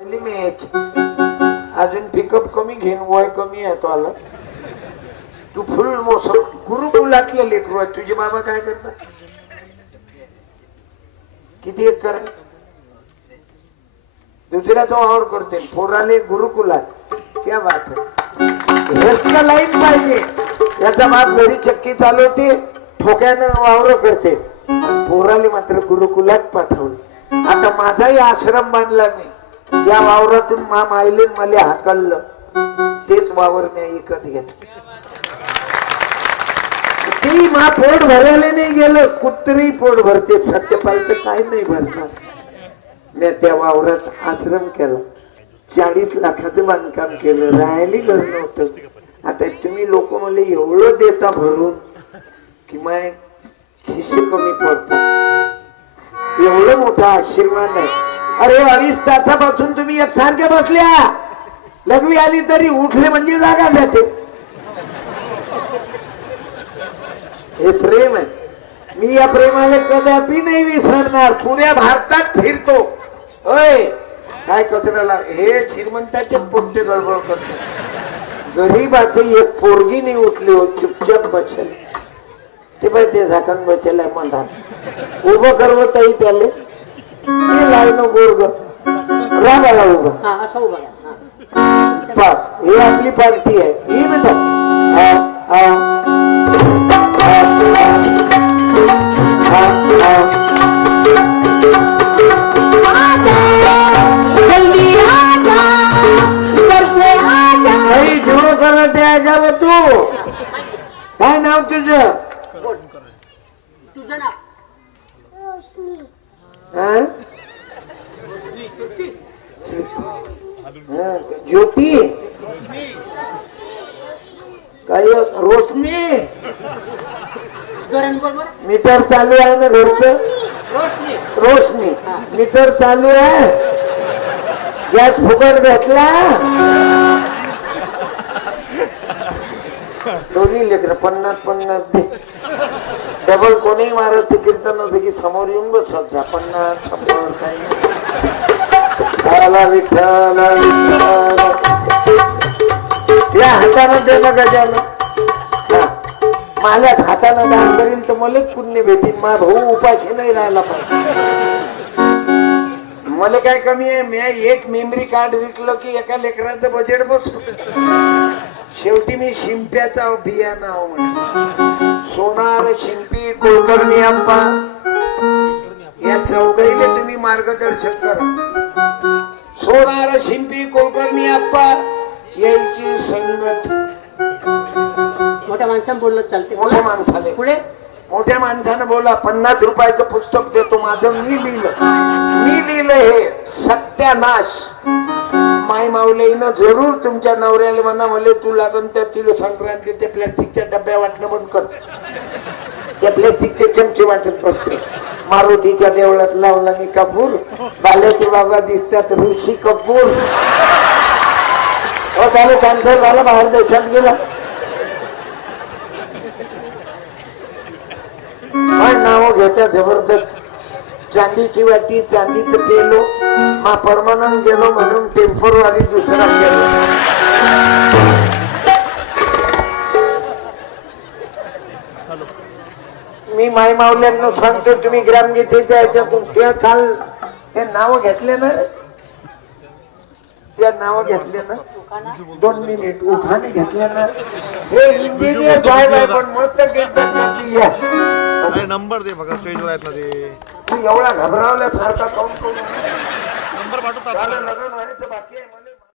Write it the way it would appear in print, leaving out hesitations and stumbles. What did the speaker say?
Match अजून pickup कमी घेऊन वय कमी आहे तो आला. तू फुल मोसम गुरुकुलातले लेकरू आहे. तुझे बाबा काय करतात? किती एकर दुसऱ्याचा वावर करते. पोराले गुरुकुलात. क्या बात है. रस्ता लाईन पाहिजे. याचा बाप घरी चक्की चालवते, ठोक्यानं वावर करते. पोराले मात्र गुरुकुलात पाठवले. आता माझाही आश्रम बांधला मी. ज्या वावरातून मायले मला हाकललं तेच वावर मी ऐकत घेतलं. ती मा पोट भरायला नाही गेलं. कुत्री पोट भरते. सत्यपायचं काय नाही भरणार. मी त्या वावरात आश्रम केला. 40 लाखाचं बांधकाम केलं. राहायला घर नव्हतं. आता तुम्ही लोक मला एवढं देता भरून कि माय खिसे कमी पडतो. एवढं मोठा आशीर्वाद आहे. अरे 2.5 तासापासून तुम्ही एकसारख्या बसल्या. लघवी आली तरी उठले म्हणजे जागा जाते. हे प्रेम आहे. मी या प्रेमाला कदापि नाही विसरणार. पुऱ्या भारतात फिरतो. होय काय कचऱ्याला हे श्रीमंताचे पोट्टे गडबड करतो. गरीबाचे एक पोरगी नाही उठली हो. चुपचाप बसेल. ते पाय ते झाकण बसेल आहे म्हणा. उभं करव ताई त्याले लाईन बोर्ग रागाला उभं. हे आपली पार्टी आहे. ही बेटा जोर करत आहे. तू काय नाव तुझं? ज्योती काय? रोशनी. मीटर चालू आहे ना घरचं? रोशनी मीटर चालू आहे. गॅस फुकट भेटला. दोन्ही लेकर 50-50 दे. डबल कोणी मारायचं कीर्तन होतं की समोर येऊन बसत जा. 50 समोर काही विठ्ठल या हातानं दे ना गजानं. माझ्या हातानं दान करील तर मलाच पुण्य भेटील. माझा भाऊ उपाशी नाही राहिला पाहिजे. मला काय कमी आहे? मी एक मेमरी कार्ड विकलं की एका लेकराचं बजेट बसतो. शेवटी मी शिंप्याचा अभियान आहो म्हणा. सोनार शिंपी कुलकर्णी अप्पा या चौघाईले तुम्ही मार्गदर्शन करा. सोनार शिंपी कुलकर्णी अप्पा याची संगत. मोठ्या माणसाने बोललं चालते. मोठ्या माणसाने पुढे मोठ्या माणसानं बोला. 50 रुपयाचं पुस्तक देतो माझं. मी लिहिलं हे सत्यानाश. माय माऊलीनं जरूर तुमच्या नवऱ्याला म्हणा मला तू लागून तर तिला संक्रांती ते प्लॅस्टिकच्या डब्या वाटणं बंद कर. त्या प्लॅस्टिकचे चमचे वाटत बसते. मारुतीच्या देवळात लावला मी कपूर. बाल्याचे बाबा दिसतात ऋषी कपूर. हो झालं कॅन्सर झाला. बाहेर देशात गेला. नाव घेत्या जबरदस्त. चांदीची वाटी चांदीचं पेलो. मा परमानंट गेलो म्हणून टेम्पोरवारी दुसरा गेलो. मी माय माऊल्यांना सांगतो तुम्ही ग्रामगीतेच्या याच्यातून खेळ खाल ते नाव घेतले ना. त्या नाव घेतले ना 2 मिनिट उखाणे घेतले ना. हे इंजिनियर साहेब आहे पण मस्त कीर्तन करते. नंबर दे बघा स्टेजवर आहेत ना ते. तू एवढा घबरावल्यासारखा काऊन करू? नंबर पाठवता. लग्न व्हायचं बाकी आहे.